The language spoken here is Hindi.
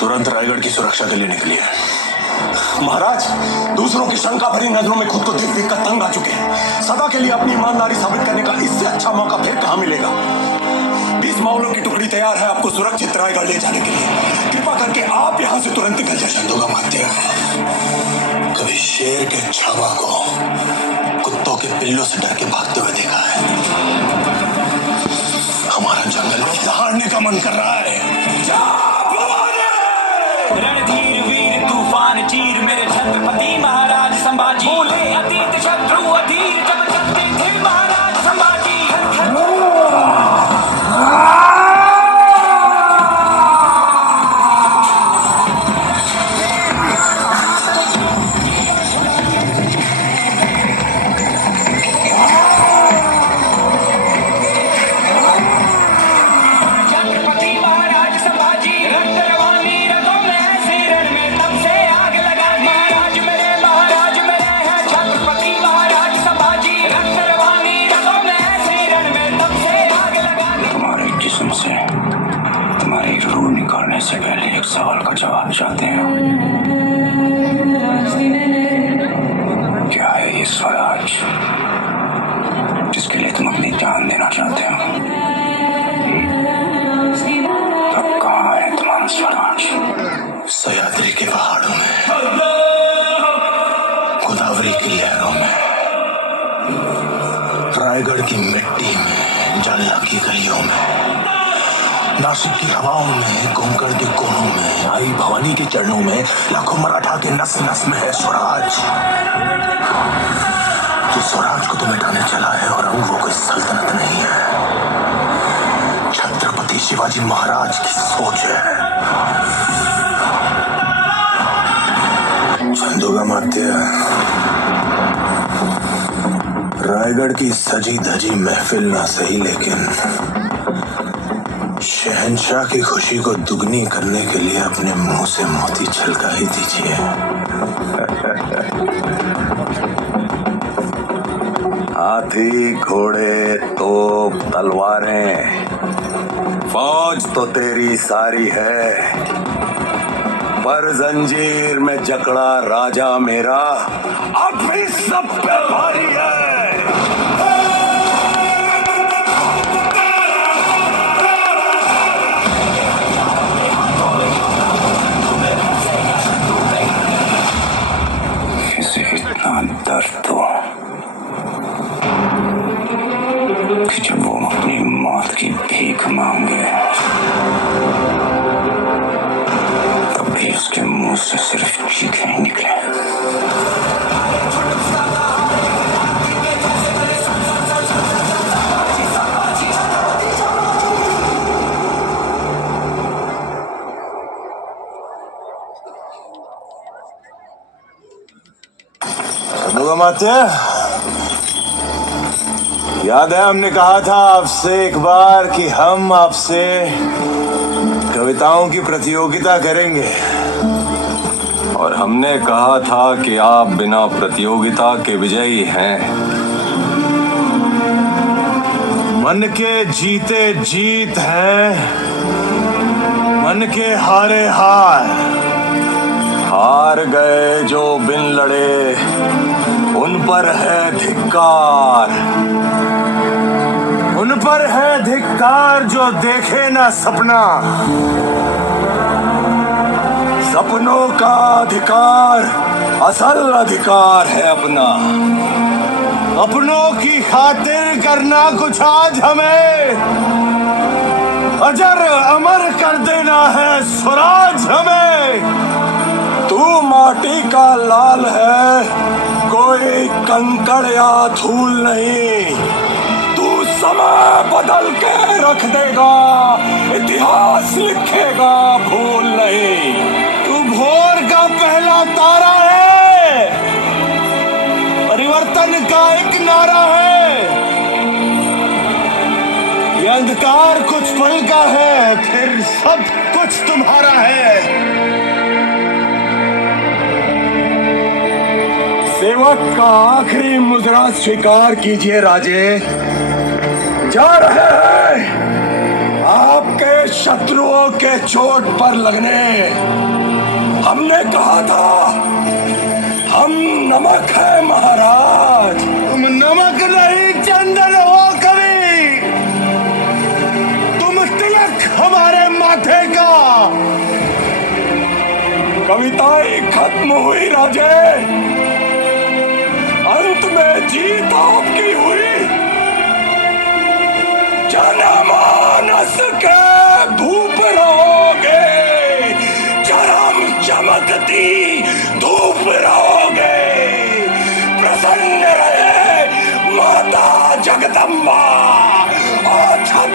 तुरंत रायगढ़ की सुरक्षा के लिए निकलिए। महाराज, दूसरों की शंका भरी नजरों में खुद को देख कर तंग आ चुके हैं। सदा के लिए अपनी ईमानदारी साबित करने का इससे अच्छा मौका फिर कहां मिलेगा। 20 मावलों की टुकड़ी तैयार है आपको सुरक्षित रायगढ़ ले जाने के लिए। कृपा करके आप यहां से तुरंत निकल जाए। चंदोगामात्य, कभी शेर के छावा को कुत्तों के पिल्लों से डर के भागते हुए देखा है। हमारा जंगल में दहाड़ने का मन कर रहा है। रणधीर वीर तूफान चीर मेरे छत्रपति महाराज संभाजी। बोले अतीत शत्रु अधीर जब जगते थे महाराज संभाजी। छत्रपति महाराज संभाजी रक्त रवानी रगों में ऐसी रण में तब से आग लगा दी। महाराज मेरे हैं छत्रपति महाराज संभाजी रक्त रवानी रगों में ऐसी रण में तब से आग लगा दी। तुम्हारे जिस्म से तुम्हारी रूह निकालने से पहले एक सवाल का जवाब चाहते हैं। क्या है ये स्वराज जिसके लिए तुम अपनी जान देना चाहते हो? अब कहाँ है तुम्हारा स्वराज? सह्याद्री के पहाड़ों में, गोदावरी की लहरों में, रायगढ़ की मिट्टी में, जालना की गलियों में, नासिक की हवाओं में, कोंकण के कोनों में, आई भवानी के चरणों में, लाखों मराठा के नस नस में है स्वराज। जो स्वराज को तो मिटाने चला है और अब वो कोई सल्तनत नहीं है, छत्रपति शिवाजी महाराज की सोच है। चंदोगामात्य, रायगढ़ की सजी धजी महफिल ना सही, लेकिन शहंशाह की खुशी को दुगनी करने के लिए अपने मुंह से मोती छलका ही दीजिए। हाथी, घोड़े, तोप, तलवारें, फौज तो तेरी सारी है, पर जंजीर में जकड़ा राजा मेरा अब भी सब पे भारी है। इसे इतना दर्द दो कि जब वो अपनी मौत की भीख मांगे तब भी उसके मुंह से सिर्फ चीखें ही निकले। चंदोगामात्य, याद है हमने कहा था आपसे एक बार कि हम आपसे कविताओं की प्रतियोगिता करेंगे, और हमने कहा था कि आप बिना प्रतियोगिता के विजयी हैं। मन के जीते जीत हैं, मन के हारे हार। हार गए जो बिन लड़े उन पर है धिक्कार, उन पर है धिक्कार जो देखे ना सपना। सपनों का अधिकार असल अधिकार है अपना। अपनों की खातिर करना कुछ आज हमें, अजर अमर कर देना है स्वराज हमें। तू माटी का लाल है, कोई कंकड़ या धूल नहीं। तू समय बदल के रख देगा, इतिहास लिखेगा भूल नहीं। तू भोर का पहला तारा है, परिवर्तन का एक नारा है। ये अंधकार कुछ पल का है, फिर सब कुछ तुम्हारा है। सेवक का आखिरी मुद्रा स्वीकार कीजिए राजे। जा रहे हैं आपके शत्रुओं के चोट पर लगने। हमने कहा था हम नमक है महाराज। तुम नमक नहीं चंदन हो कवि, तुम तिलक हमारे माथे का। कविताएं खत्म हुई राजे, अंत में जीत आपकी हुई। जनमानस के धूप रहोगे, चरम चमकती धूप रहोगे। प्रसन्न रहे माता जगदम्बा और छत्र